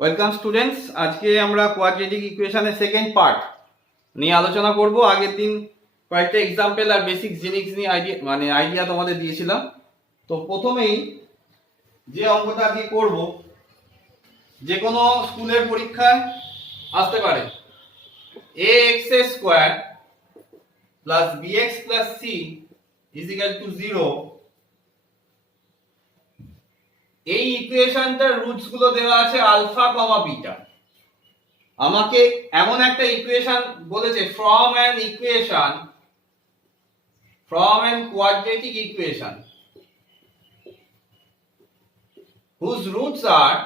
Welcome students. আজকে আমরা quadratic ইকুয়েশনের সেকেন্ড পার্ট নিয়ে আলোচনা করব। আগের দিন কয়েকটা এক্সাম্পল আর বেসিক জিনিস নিয়ে আইডিয়া তোমাদের দিয়েছিলাম। তো প্রথমেই যে অঙ্কটা আজকে করব, যে কোনো স্কুলের পরীক্ষায় আসতে পারে। ax square plus bx plus c is equal to 0। এই ইকুয়েশনটার রুটস গুলো দেওয়া আছে আলফা কমা বিটা। আমাকে এমন একটা ইকুয়েশন বলেছে from an quadratic equation whose roots are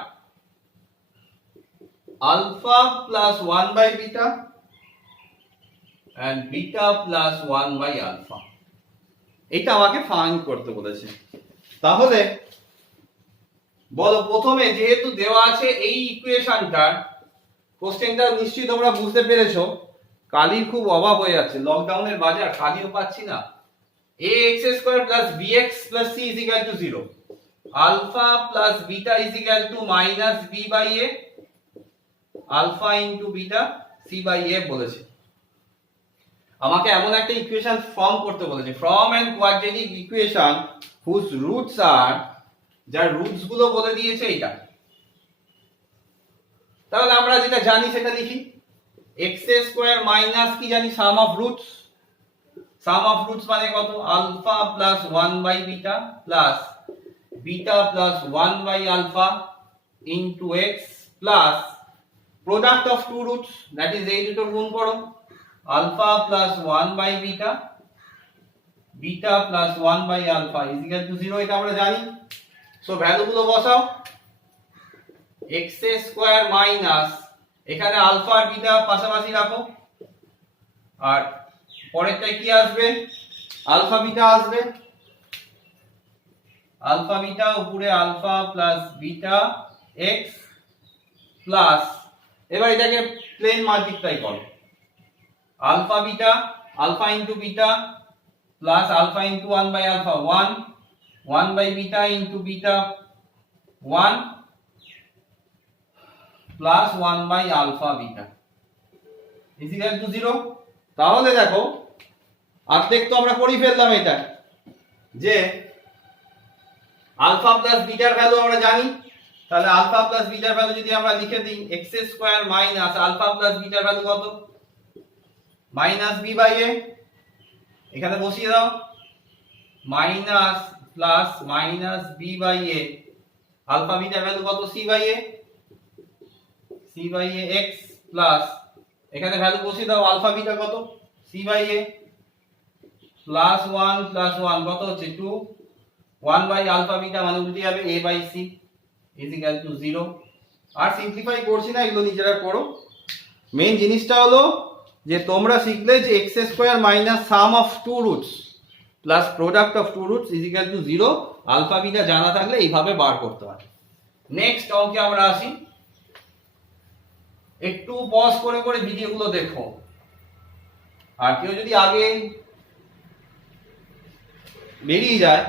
alpha plus 1 by beta and beta plus 1 by alpha। এটা আমাকে ফাইন্ড করতে বলেছে। তাহলে বলো, প্রথমে যেহেতু দেওয়া আছে এই ইকুয়েশনটার, কোশ্চেনটা নিশ্চয়ই তোমরা বুঝতে পেরেছো। কালির খুব অভাব হয়ে যাচ্ছে, লকডাউনের বাজার, কালিও পাচ্ছি না। ax square plus bx plus c is equal to 0, alpha plus beta is equal to minus b by a, alpha into beta c by a বলেছে। আমাকে এমন একটা ইকুয়েশন ফর্ম করতে বলেছে from an quadratic equation whose roots are, যার roots গুলো বলে দিয়েছে এটা। তাহলে আমরা যেটা জানি সেটা লিখি। x স্কয়ার মাইনাস কি জানি, sum of roots. Sum of roots মানে কত? Alpha plus 1 by beta plus beta plus 1 by alpha into x plus product of two roots, that is এই দুটো গুণ করো, alpha plus 1 by beta, beta plus 1 by alpha is equal to 0। এটা আমরা জানি। So value গুলো বসাও। x square minus, এখানে আলফা আর বিটা পাশাপাশি রাখো, আর পরেরটায় কি আসবে? আলফা বিটা আসবে। আলফা বিটা উপরে alpha plus beta x plus, এবার এটাকে প্লেন মাল্টিপ্লাই করো। Alpha beta, alpha into beta plus alpha into 1 by alpha 1, 1 by beta into beta 1 plus 1 by alpha beta is equal to 0। তাহলে দেখো, অর্ধেক তো আমরা করে ফেললাম। এটা যে আলফা প্লাস বিটার ভ্যালু আমরা জানি, তাহলে আলফা প্লাস বিটার ভ্যালু যদি আমরা লিখে দিই, x square minus alpha plus বিটার ভ্যালু কত? মাইনাস b বাই a, এখানে বসিয়ে দাও। Minus plus minus b by a, alpha বিটার ভ্যালু কত? c by a, c by a x plus, এখানে ভ্যালু বসিয়ে দাও, আলফা বিটা কত? c by a plus 1 plus 1 কত হচ্ছে? 2, 1 বাই আলফা বিটা মানে উল্টে যাবে a by c is equal to 0। আর সিম্পলিফাই করছি না, এগুলো নিজেরা করো। মেইন জিনিসটা হলো যে তোমরা শিখলে যে x square minus sum of two roots plus product of two roots is equal to 0। Alpha beta জানা থাকলে এইভাবে বার করতে হয়। নেক্সট অঙ্কে আমরা আসি। একটু পজ করে করে ভিডিওগুলো দেখো, আর কেউ যদি আগে বেরিয়ে যায়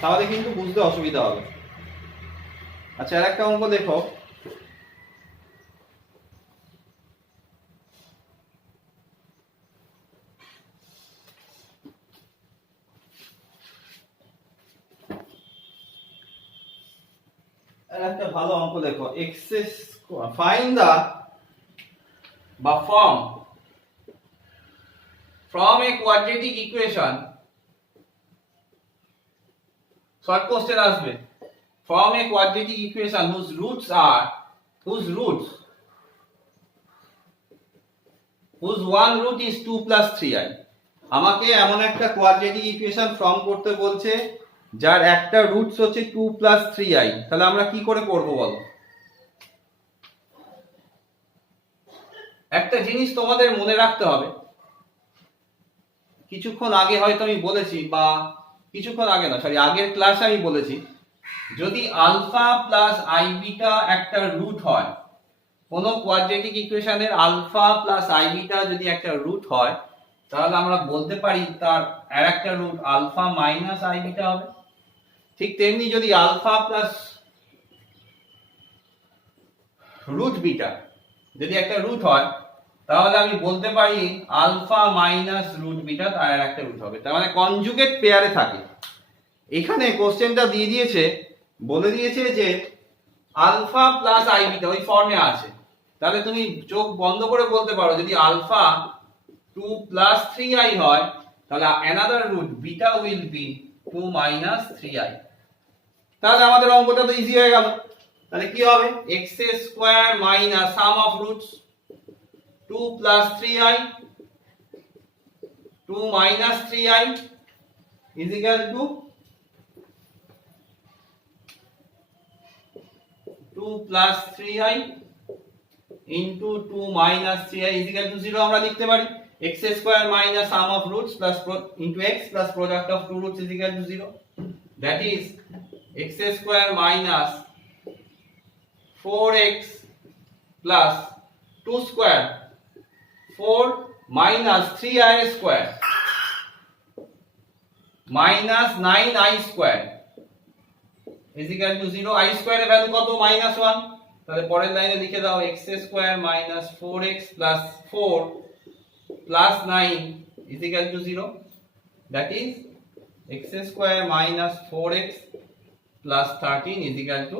তাহলে কিন্তু বুঝতে অসুবিধা হবে। আচ্ছা, আর একটা অঙ্ক দেখো। একটা ভালো অঙ্ক দেখো। ফাইন্ড দা বা from a quadratic equation, short question আসবে। From a quadratic equation whose one root is 2 plus 3i। আমাকে এমন একটা কোয়াড্রেটিক ইকুয়েশন ফর্ম করতে বলছে যার একটা রুটস হচ্ছে 2 plus 3i। তাহলে আমরা কি করে করব বলো? একটা জিনিস তোমাদের মনে রাখতে হবে, কিছুক্ষণ আগে হয়তো আমি বলেছি, বা কিছুক্ষণ আগে না, সরি, আগের ক্লাসে আমি বলেছি, যদি আলফা প্লাস আই বিটা একটা রুট হয়, কোন কোয়াড্রেটিক ইকুয়েশনের আলফা প্লাস আই বিটা যদি একটা রুট হয়, তাহলে আমরা বলতে পারি তার আরেকটা root alpha minus i beta হবে। ঠিক তেমনি যদি আলফা প্লাস রুট বিটা যদি একটা রুট হয় তাহলে আমি বলতে পারি আলফা মাইনাস রুট বিটা তার একটা রুট হবে, তার মানে কনজুগেট পেয়ারে থাকে। এখানে কোশ্চেনটা দিয়ে দিয়েছে, বলে দিয়েছে যে আলফা প্লাস আই বিটা ওই ফর্মে আছে, তাহলে তুমি চোখ বন্ধ করে বলতে পারো যদি আলফা 2 প্লাস 3i হয় তাহলে another root beta will be 2 minus 3i। তাহলে আমাদের অঙ্কটা তো ইজি হয়ে গেল। তাহলে কি হবে, x square minus sum of roots 2 plus 3i 2 minus 3i is equal to 2 plus 3i into 2 minus 3i is equal to 0 আমরা লিখতে পারি। x square minus sum of roots plus into x plus product of two roots is equal to 0, that is x square minus 4x plus 2 square 4 minus 3i square minus 9i square is equal to 0, i square এর value কত minus 1, তাহলে পরের লাইনে লিখে দাও x square minus 4x plus 4 plus 9 is equal to 0, that is x square minus 4x plus 13 is equal to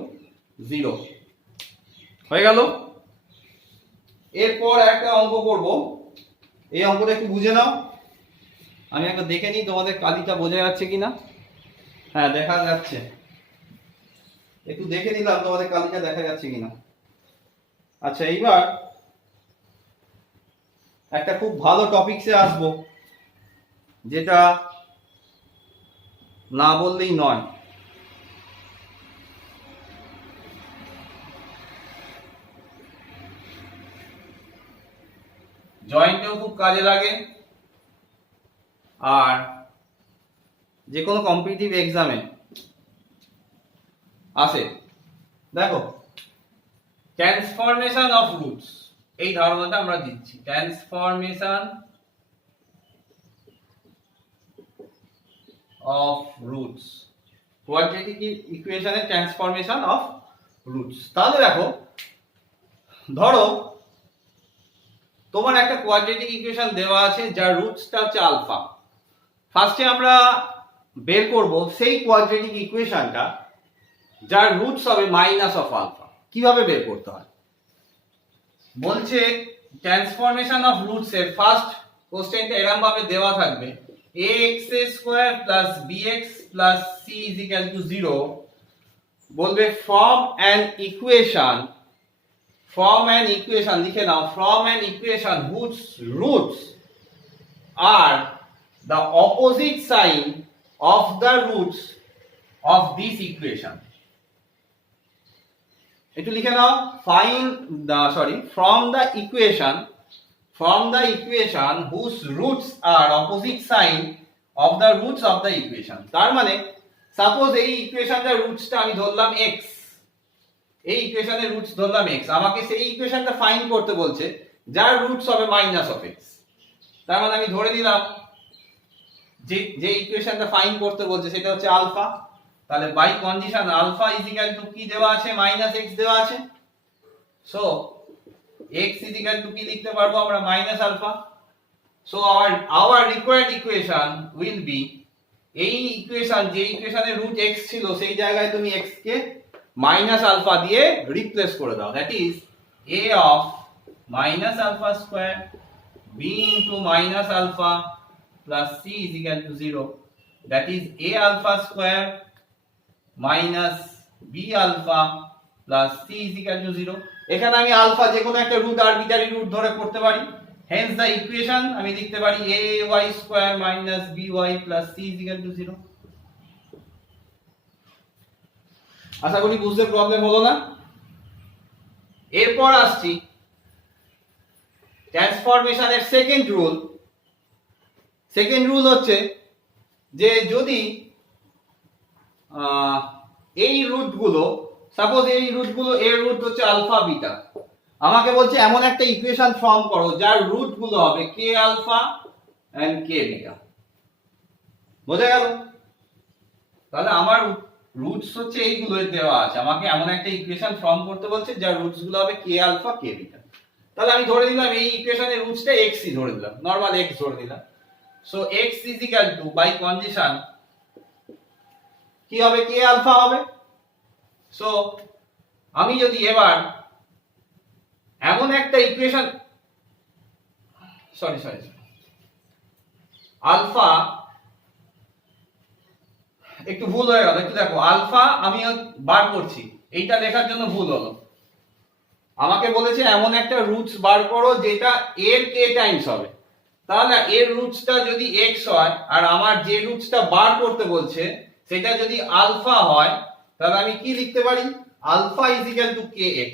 0 হয়ে গেল। এরপর একটা অঙ্ক করব, এই অঙ্কটা একটু বুঝে নাও, আমি একবার দেখে নিই তোমাদের কালিটা বোঝা যাচ্ছে কিনা। হ্যাঁ দেখা যাচ্ছে, একটু দেখে নিলাম তোমাদের কালিটা দেখা যাচ্ছে কিনা। আচ্ছা এইবার একটা খুব ভালো টপিকসে আসবো, যেটা না বললেই নয়। জয়েন্টেও খুব কাজে লাগে, আর যে কোনো কম্পিটিটিভ এক্সামে আসে। দেখো ট্রান্সফরমেশন অফ রুটস, এই ধারণাটা আমরা দিচ্ছি, ট্রান্সফরমেশন অফ রুটস, কোয়াড্রেটিক ইকুয়েশনের ট্রান্সফরমেশন অফ রুটস। তাহলে দেখো, ধরো তোমার একটা কোয়াড্রেটিক ইকুয়েশন দেওয়া আছে যার রুটসটা হচ্ছে আলফা। ফার্স্টে আমরা বের করব সেই কোয়াড্রেটিক ইকুয়েশনটা যার রুটস হবে মাইনাস অফ আলফা। কিভাবে বের করতে হয় বলছে, ট্রান্সফরমেশন অফ রুটস এর ফার্স্ট কোশ্চেনটা এরকম ভাবে দেওয়া থাকবে, ax square plus bx plus c is equal to 0, বলবে form an equation, from an equation লিখে নাও, from an equation whose roots are the opposite sign of the roots of this equation। একটু লিখে নাও, find the from the equation whose roots are opposite sign of the roots of the equation। তার মানে suppose এই ইকুয়েশনটার রুটসটা আমি ধরলাম x, এই ইকুয়েশনের roots ধরলাম x, আমাকে সেই ইকুয়েশনটা ফাইন্ড করতে বলছে যার রুটস হবে মাইনাস অফ x। তার মানে আমি ধরে নিলাম যে ইকুয়েশনটা ফাইন্ড করতে বলছে সেটা হচ্ছে আলফা। তাহলে by condition alpha is equal to কি দেওয়া আছে, মাইনাস x দেওয়া আছে। So x is equal to কি লিখতে পারবো আমরা, minus alpha. So our required equation will be, এই ইকুয়েশন যে ইকুয়েশনের রুট x ছিল সেই জায়গায় তুমি x কে মাইনাস আলফা দিয়ে রিপ্লেস করে দাও, that is a of minus alpha square b into minus alpha plus c is equal to 0, that is a alpha square minus b alpha plus c is equal to 0। এখানে আমি alpha যে কোনো একটা root arbitrary root ধরে করতে পারি, hence the equation আমি লিখতে পারি ay square minus by plus c is equal to 0। আশা করি বুঝতে প্রবলেম হলো না। এরপর আসছি ট্রান্সফরমেশনের সেকেন্ড রুল। সেকেন্ড রুল হচ্ছে যে যদি এই রুটগুলো, সাপোজ এই রুটগুলো, এর রুট হচ্ছে আলফা বিটা, আমাকে বলছে এমন একটা ইকুয়েশন ফর্ম করো যার রুটগুলো হবে কে আলফা এন্ড কে বিটা। বোঝা গেল? তাহলে আমার রুটস হচ্ছে এইগুলো দেওয়া আছে, আমাকে এমন একটা ইকুয়েশন ফর্ম করতে বলছে যার রুটস গুলো হবে কে আলফা কে বিটা। তাহলে আমি ধরে নিলাম এই ইকুয়েশনের রুটসটা x ই ধরে দিলাম, নরমাল x ধরে দিলাম। So x is equal to by condition কি হবে, কে আলফা হবে। সো আমি যদি এবার এমন একটা ইকুয়েশন সরি আলফা, একটু ভুল হয়ে গেল, একটু দেখো আলফা আমি বার করছি, এইটা লেখার জন্য ভুল হলো। আমাকে বলেছে এমন একটা রুটস বার করো যেটা এর কে টাইমস হবে। তাহলে এর রুটসটা যদি x হয় আর আমার যে রুটসটা বার করতে বলছে সেটা যদি আলফা হয়, তাহলে আমি কি লিখতে পারি, alpha is equal to kx,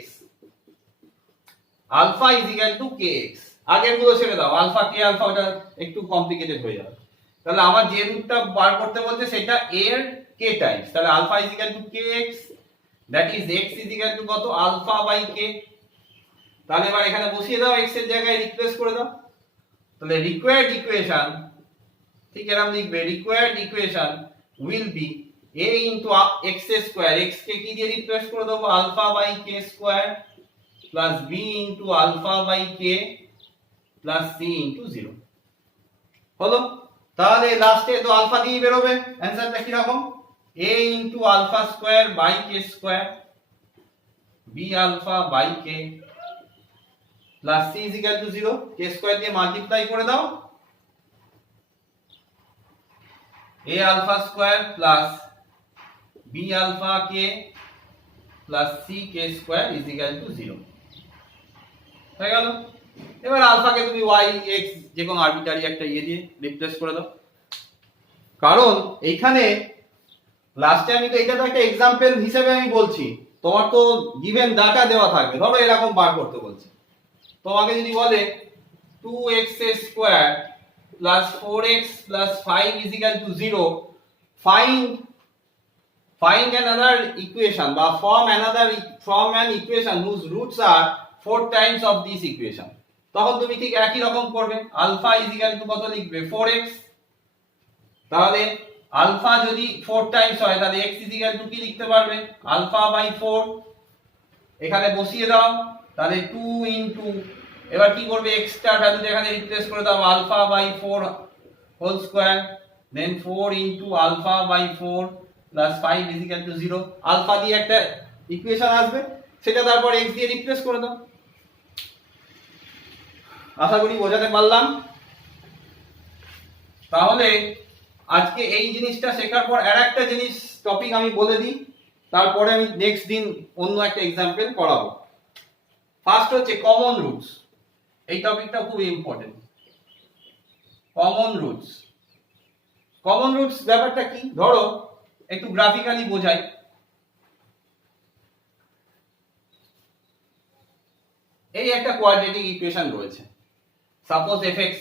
alpha is equal to kx। আগের গুলো ছেড়ে দাও, আলফা কে আলফা ওটা একটু কমপ্লিকেটেড হয়ে যাবে। তাহলে আমার যে রুটটা বার করতে বলছে সেটা এর কে টাইমস, তাহলে alpha is equal to kx, that is x is equal to কত, আলফা বাই k। তাহলে এবার এখানে বসিয়ে দাও, x এর জায়গায় রিপ্লেস করে দাও। তাহলে রিকোয়ার্ড ইকুয়েশন ঠিক এরকম লিখবে, required equation will be a into x square, x কে কি দিয়ে রিপ্লেস করে দেবো, alpha by k square plus b into alpha by k plus c into 0 হলো। তাহলে লাস্টে তো আলফা দিয়ে বেরোবে, অ্যানসারটা কি রকম, a into alpha square by k square b alpha by k plus c is equal to 0, k square দিয়ে multiply করে দাও, a alpha square plus b alpha k plus c k square is equal to 0 হয়ে গেল। এবার আলফাকে তুমি y x যে কোনো arbitrary একটা ইয়ে দিয়ে রিপ্লেস করে দাও, কারণ এইখানে লাস্টে আমি তো এটা তো একটা एग्जांपल হিসেবে আমি বলছি, তোমার তো গিভেন ডাটা দেওয়া থাকবে, ধরো এরকম বার করতে বলছে, তোমাকে যদি বলে 2x square plus 4x plus 5 is equal to 0, find another equation বা form an equation whose roots are 4 times of this equation, তখন তুমি ঠিক একই রকম করবে, আলফা ইজ ইকুয়াল টু কত লিখবে, 4x। তাহলে আলফা যদি 4 টাইমস হয় তাহলে x ইজ ইকুয়াল টু কি লিখতে পারবে, আলফা বাই 4। এখানে বসিয়ে দাও, তাহলে 2 ইনটু, এবার কি করবে, x টা ভ্যালু এখানে রিপ্লেস করে দাও, alpha by 4 whole square, then 4 into alpha by 4 plus 5 is equal to 0। Alpha দিয়ে একটা ইকুয়েশন আসবে, সেটা তারপর x দিয়ে রিপ্লেস করে দাও। আশা করি বোঝাতে পারলাম। তাহলে আজকে এই জিনিসটা শেখার পর আরেকটা জিনিস টপিক আমি বলে দিই, তারপরে আমি নেক্সট দিন অন্য একটা एग्जांपल করাবো। ফার্স্ট হচ্ছে কমন রুটস, এই টপিকটা খুব important. Common roots, common roots ব্যাপারটা কি, ধরো একটু গ্রাফিক্যালি বোঝাই। এই একটা কোয়াড্রেটিক ইকুয়েশন রয়েছে, সাপোজ fx,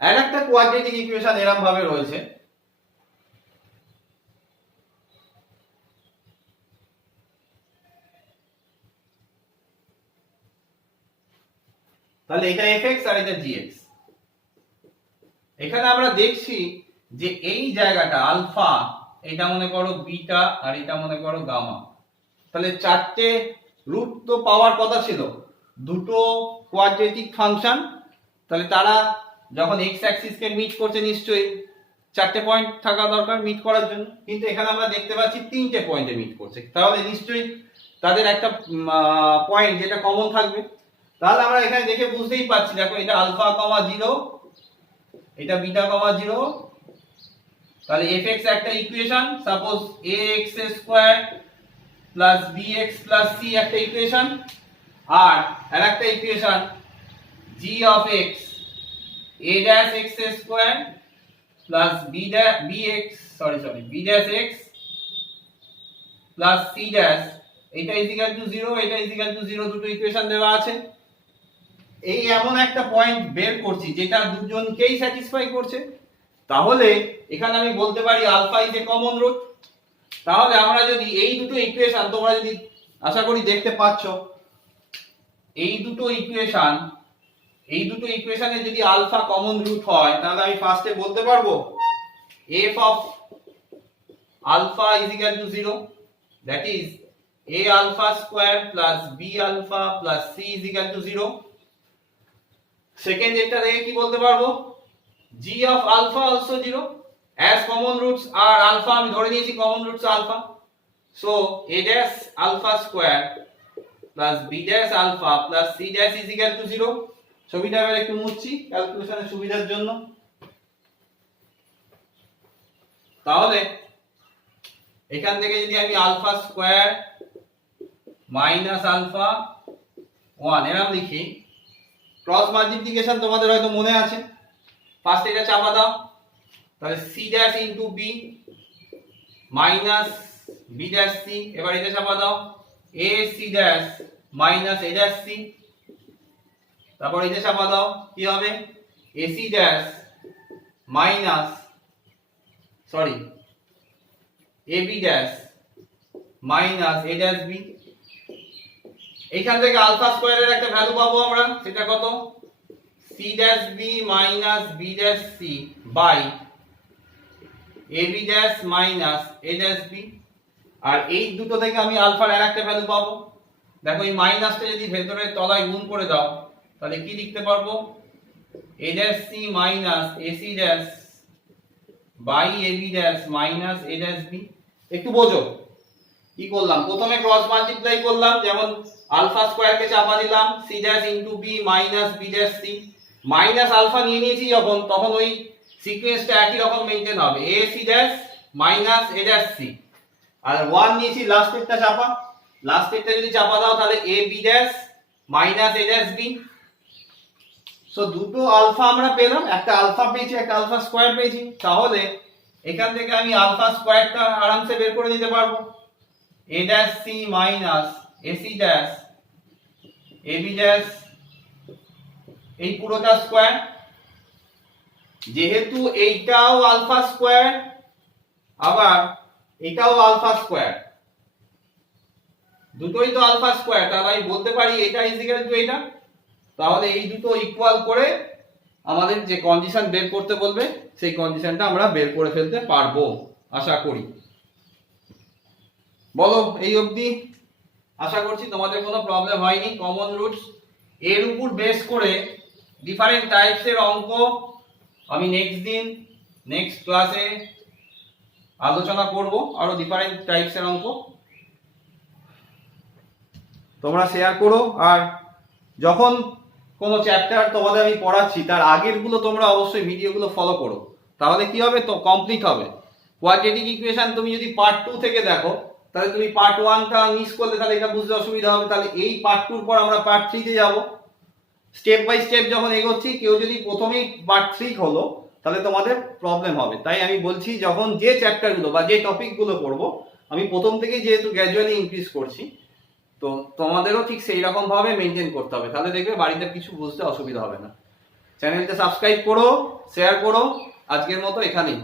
আর একটা কোয়াড্রেটিক ইকুয়েশন এরকম ভাবে রয়েছে, তাহলে এটা fx আর এটা gx। এখানে আমরা দেখছি যে এই জায়গাটা আলফা, এটা মনে করো বিটা আর এটা মনে করো গামা, তাহলে চারটে রুট তো পাওয়ার কথা ছিল, দুটো কোয়াড্রেটিক ফাংশন, তাহলে তারা যখন x অ্যাক্সিস কে মিট করছে নিশ্চয়ই চারটে পয়েন্ট থাকা দরকার মিট করার জন্য, কিন্তু এখানে আমরা দেখতে পাচ্ছি তিনটে পয়েন্টে মিট করছে, তাহলে নিশ্চয়ই তাদের একটা পয়েন্ট যেটা কমন থাকবে। তাহলে আমরা এখানে দেখে বুঝতেই পারছি, দেখো এটা আলফা কমা 0, এটা বিটা কমা 0, তাহলে fx একটা equation, suppose ax square plus bx plus c একটা ইকুয়েশন, আর আরেকটা equation g of x a dash x square plus b dash x plus c dash, এটা ইজ ইকুয়াল টু 0, এটা ইজ ইকুয়াল টু 0, দুটো equation দেওয়া আছে। এই এমন একটা পয়েন্ট বের করছি যেটা দুজনকেই স্যাটিসফাই করছে, তাহলে এখানে আমি বলতে পারি alpha is a common root. তাহলে আমরা যদি এই দুটো ইকুয়েশন, তোমরা যদি আশা করি দেখতে পাচ্ছ, এই দুটো ইকুয়েশনে যদি আলফা কমন রুট হয়, তাহলে আমি ফার্স্টে বলতে পারবো f of alpha is equal to 0, that is a alpha square plus b alpha plus c is equal to 0. Second এটা থেকে কি বলতে পারবো, g of alpha also 0, as common roots are alpha, আমি ধরে নিয়েছি common roots alpha, so a dash alpha square plus b dash alpha plus c dash is equal to 0. ছবিটা এবার একটু মুছছি ক্যালকুলেশনের সুবিধার জন্য। তাহলে এখান থেকে যদি আমি আলফা স্কয়ার মাইনাস আলফা 1 এরকম লিখি, ক্রস মাল্টিপ্লিকেশন তোমাদের হয়তো মনে আছে, ফার্স্ট এটা চাপা দাও, তাহলে c dash into b minus b dash c, এবার এটা চাপা দাও a c dash minus a dash c, তারপর এটা চাপা দাও কি হবে a c dash minus sorry a b dash minus a dash b। এইখান থেকে আলফা স্কয়ারের একটা ভ্যালু পাবো আমরা, সেটা কত c dash b minus b dash c by a b dash minus a dash b। আর এই দুটো থেকে আমি আলফার আরেকটা ভ্যালু পাবো, দেখো এই মাইনাসটা যদি ভেতরে তলায় গুণ করে দাও তাহলে কি লিখতে পারবো a dash c minus ac dash by ab dash minus a dash b। একটু বোঝো কি করলাম, প্রথমে ক্রস মাল্টিপ্লাই করলাম, যেমন আলফা স্কয়ার কে চাপা দিলাম c dash into b minus b dash c, minus alpha নিয়ে নিয়েছি যখন, তখন ওই সিকোয়েন্সটা একই রকম মেইনটেইন হবে a c dash minus a dash c, আর 1 নিয়েছি লাস্টেরটা চাপা, লাস্টেরটা যদি চাপা দাও তাহলে a b dash minus a dash b। So দুটো আলফা আমরা পেলাম, একটা আলফা পেয়েছি একটা আলফা স্কয়ার পেয়েছি, তাহলে এখান থেকে আমি আলফা স্কয়ারটা আরামসে বের করে দিতে পারবো, a dash c minus ac dash ab dash এই পুরোটা স্কয়ার, যেহেতু এইটাও আলফা স্কয়ার আবার এটাও আলফা স্কয়ার, দুটোই তো আলফা স্কয়ার, তাহলে আমি বলতে পারি এটা ইজ ইকুয়াল টু এটা, তাহলে এই দুটো ইকুয়াল করে আমাদের যে কন্ডিশন বের করতে বলবে সেই কন্ডিশনটা আমরা বের করে ফেলতে পারবো আশা করি। বলো এই অবধি আশা করছি তোমাদের কোনো প্রবলেম হয়নি। কমন রুটস এর উপর বেস করে ডিফারেন্ট টাইপসের অঙ্ক আমি নেক্সট ক্লাসে আলোচনা করব, আরো ডিফারেন্ট টাইপসের অঙ্ক তোমরা শেয়ার করো। আর যখন কোনো চ্যাপ্টার তোমাদের আমি পড়াচ্ছি তার আগের গুলো তোমরা অবশ্যই ভিডিওগুলো ফলো করো, তাহলে কি হবে তো কমপ্লিট হবে। কোয়াড্রেটিক ইকুয়েশন তুমি যদি পার্ট 2 থেকে দেখো তাহলে তুমি পার্ট 1টা মিস করলে তাহলে এটা বুঝতে অসুবিধা হবে, তাহলে এই পার্ট 2 এর পর আমরা পার্ট 3 তে যাব। স্টেপ বাই স্টেপ যখন এগোচ্ছি, কেউ যদি প্রথমেই পার্ট 3 হলো তাহলে তোমাদের প্রবলেম হবে। তাই আমি বলছি যখন যে চ্যাপ্টারগুলো বা যে টপিকগুলো পড়বো আমি প্রথম থেকে যেহেতু গ্র্যাজুয়ালি ইনক্রিজ করছি, তো তোমাদেরও ঠিক সেই রকম ভাবে মেনটেন করতে হবে, তাহলে দেখবে বাড়িতে কিছু বুঝতে অসুবিধা হবে না। চ্যানেলটা সাবস্ক্রাইব করো, শেয়ার করো। আজকের মতো এখানেই।